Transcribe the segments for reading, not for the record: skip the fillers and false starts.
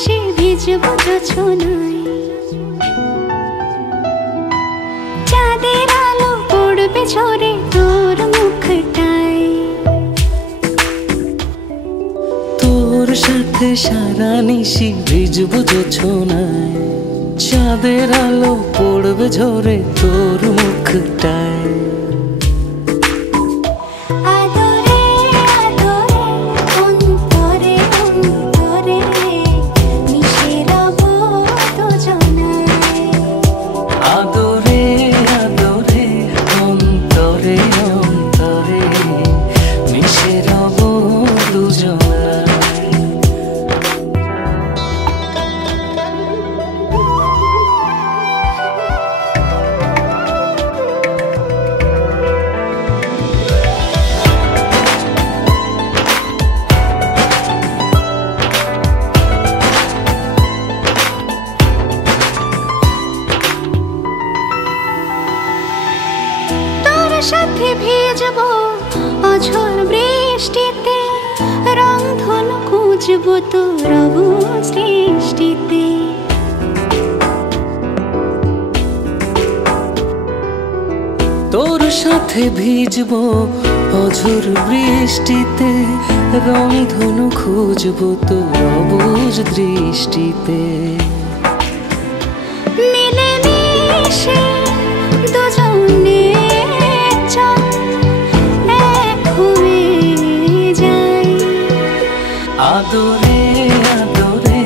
নিশে ভিজবো জোছনায়, চাঁদের আলো পড়বে ঝরে তোর মুখটায়। তোর সাথে সারা নিশি ভিজবো জোছনায়, চাঁদের আলো পড়বে ঝরে তোর মুখটায়। সাথে ভিজবো অঝোর বৃষ্টিতে, রংধনু খুঁজবো তোর অবুঝ দৃষ্টিতে। তোর সাথে ভিজবো অঝোর বৃষ্টিতে, রংধনু খুঁজবো তোর অবুঝ দৃষ্টিতে। মিলে মিশে দুজনে আদরে আদরে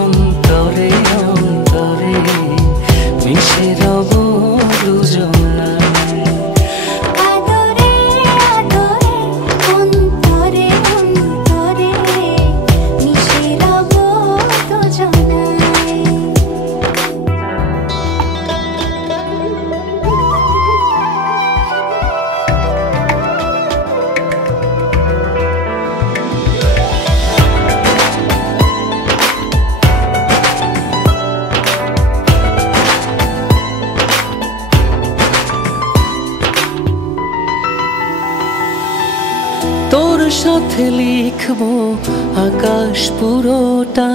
অন্তরে অন্তরে মিশে রব দুজনায়। আদরে আদরে অন্তরে অন্তরে মিশে রব দুজনায়। তোর সাথে লিখবো আকাশ পুরোটা,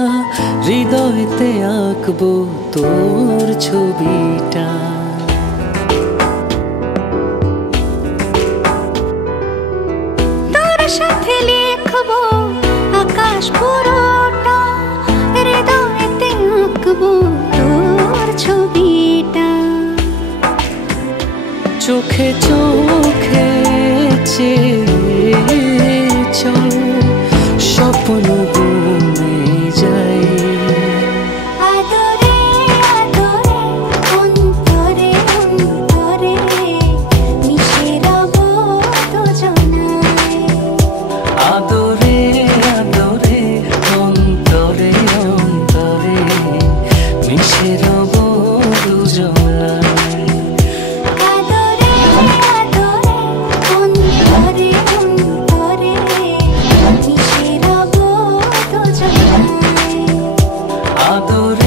হৃদয়তে আঁকবো তোর ছবিটা। তোর সাথে লিখবো আকাশ পুরোটা, হৃদয়তে আঁকবো তোর ছবিটা। চোখে চোখে চল স্বপ্ন বুনে যাই। আদরে আদরে অন্তরে অন্তরে মিশে রব দুজনায়। আদরে আদরে অন্তরে অন্তরে মিশে রব দুজনায়। আদরে আদরে অন্তরে অন্তরে মিশে রব দুজনায়। আদরে